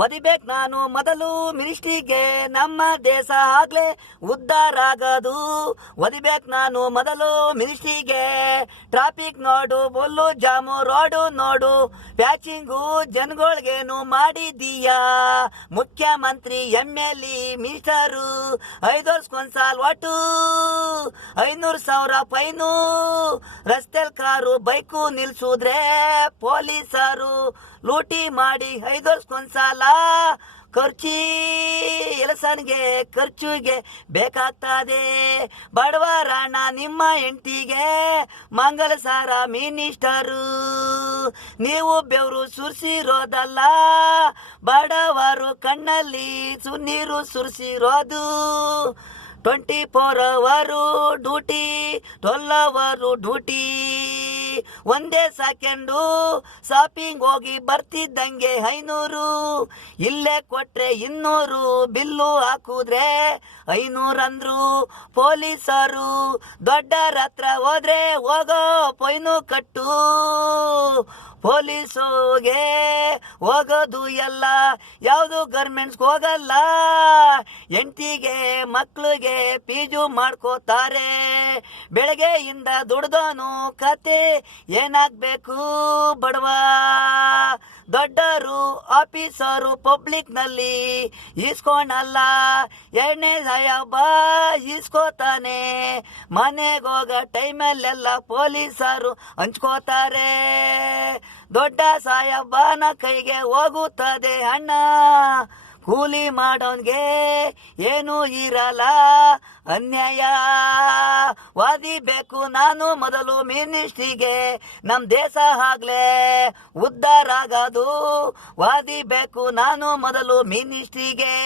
ಒದಿಬೇಕು ನಾನು ಮೊದಲು ಮಿನಿಸ್ಟ್ರಿಗೆ, ನಮ್ಮ ದೇಶ ಆಗ್ಲೇ ಉದ್ಧಾರ ಆಗೋದು. ಒದಿಬೇಕು ನಾನು ಮೊದಲು ಮಿನಿಸ್ಟ್ರಿಗೆ, ಟ್ರಾಫಿಕ್ ನೋಡು, ಫುಲ್ಲು ಜಾಮು, ರೋಡು ನೋಡು, ಪ್ಯಾಚಿಂಗು ಜನಗಳಿಗೇನು ಮಾಡಿದೀಯಾ? ಮುಖ್ಯಮಂತ್ರಿ, MLA, ಮಿನಿಸ್ಟರು, 5 ವರ್ಷಕ್ಕೊಂದ್ಸಾಲ ಒಟ್ಟು 500,000 ಫೈನು. ರಸ್ತೆಲ್ ಕಾರು ಬೈಕು ನಿಲ್ಸುದ್ರೆ ಪೊಲೀಸರು ಲೂಟಿ ಮಾಡಿ 5 ವರ್ಷಕ್ಕೊಂದ್ಸಾಲ ಖರ್ಚಿಗೆ ಬೇಕಾಗ್ತದೆ. ಬಡವರಣ್ಣ ನಿಮ್ಮ ಹೆಂಡತಿಗೆ ಮಂಗಲಸಾರ ಮಿನಿಸ್ಟರು, ನೀವು ಬೆವರು ಸುರಿಸಿರೋದಲ್ಲ, ಬಡವರು ಕಣ್ಣಲ್ಲಿ ಸುಣ್ಣೀರು ಸುರಿಸಿರೋದು. 24 ಅವರು ಡ್ಯೂಟಿ, 12 ಅವರು ಡ್ಯೂಟಿ. ಒಂದೇ ಸೆಕೆಂಡು ಶಾಪಿಂಗ್ ಹೋಗಿ ಬರ್ತಿದ್ದಂಗೆ 500, ಇಲ್ಲೇ ಕೊಟ್ರೆ 200, ಬಿಲ್ಲು ಹಾಕುದ್ರೆ 500 ಅಂದ್ರು ಪೊಲೀಸರು. ದೊಡ್ಡರ ಹತ್ರ ಹೋದ್ರೆ ಹೋಗೋ ಫೈನು ಕಟ್ಟು. ಪೊಲೀಸೋಗೆ ಹೋಗೋದು ಎಲ್ಲ, ಯಾವುದು ಗೌರ್ಮೆಂಟ್ಸ್ಗೆ ಹೋಗಲ್ಲ. ಹೆಂಡತಿಗೆ ಮಕ್ಕಳಿಗೆ ಫೀಜು ಮಾಡ್ಕೋತಾರೆ. ಬೆಳಗ್ಗೆಯಿಂದ ದುಡ್ದೋನು ಕತೆ ಏನಾಗಬೇಕು ಬಡವ? ದೊಡ್ಡರು ಆಫೀಸರು ಪಬ್ಲಿಕ್ನಲ್ಲಿ ಇಸ್ಕೊಂಡಲ್ಲ, 2ನೇ ಸಾಯಬ್ಬ ಇಸ್ಕೋತಾನೆ. ಮನೆಗೋಗ ಟೈಮಲ್ಲೆಲ್ಲ ಪೊಲೀಸರು ಹಂಚ್ಕೋತಾರೆ. ದೊಡ್ಡ ಸಾಯಬ್ಬನ ಕೈಗೆ ಹೋಗುತ್ತದೆ ಹಣ. ಕೂಲಿ ಮಾಡೋನ್ಗೆ ಏನು ಇರಲ್ಲ, ಅನ್ಯಾಯ. ವಾದಿಬೇಕು ನಾನು ಮೊದಲು ಮಿನಿಸ್ಟ್ರಿಗೆ, ನಮ್ ದೇಶ ಆಗ್ಲೇ ಉದ್ಧಾರ ಆಗೋದು. ವಾದಿಬೇಕು ನಾನು ಮೊದಲು ಮಿನಿಸ್ಟ್ರಿಗೆ.